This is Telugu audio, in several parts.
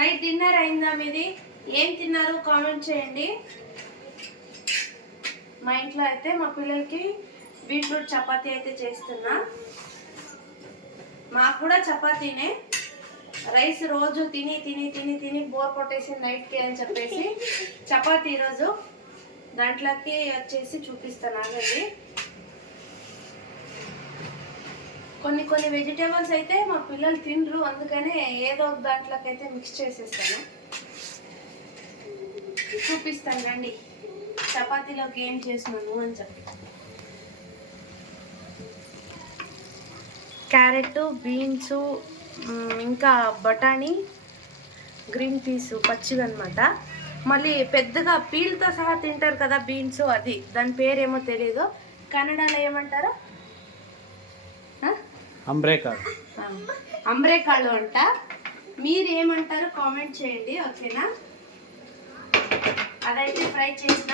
నైట్ డిన్నర్ అయిందా మీది? ఏం తిన్నారు కామెంట్ చేయండి. మా ఇంట్లో అయితే మా పిల్లలకి బీట్రూట్ చపాతీ అయితే చేస్తున్నా. మాకు కూడా చపాతీనే. రైస్ రోజు తిని తిని తిని తిని బోర్ కొట్టేసి నైట్కి అని చెప్పేసి చపాతీ ఈరోజు దాంట్లోకి వచ్చేసి చూపిస్తాను. ఆగండి. కొన్ని కొన్ని వెజిటేబుల్స్ అయితే మా పిల్లలు తినరు, అందుకనే ఏదో ఒక దాంట్లోకి అయితే మిక్స్ చేసేస్తాను. చూపిస్తాను రండి చపాతీలోకి ఏం చేసినాను అని చెప్పి. క్యారెట్, బీన్స్, ఇంకా బఠానీ, గ్రీన్ పీస్ పచ్చివి అనమాట. మళ్ళీ పెద్దగా పీల్తో సహా తింటారు కదా బీన్స్, అది దాని పేరేమో తెలీదు. కన్నడలో ఏమంటారు? అంబ్రేకాళ్ళు అంట. మీరు ఏమంటారు కామెంట్ చేయండి, ఓకేనా? అదైతే ఫ్రై చేసిన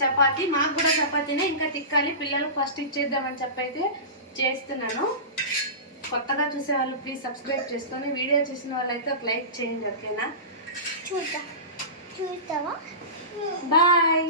చపాతీ. మాకు కూడా చపాతీనే, ఇంకా తిక్కాలి. పిల్లలు ఫస్ట్ ఇచ్చేద్దామని చెప్పి అయితే చేస్తున్నాను. కొత్తగా చూసే వాళ్ళు ప్లీజ్ సబ్స్క్రైబ్ చేసుకొని, వీడియో చూసిన వాళ్ళైతే ఒక లైక్ చేయండి, ఓకేనా? చూద్దామా? బాయ్.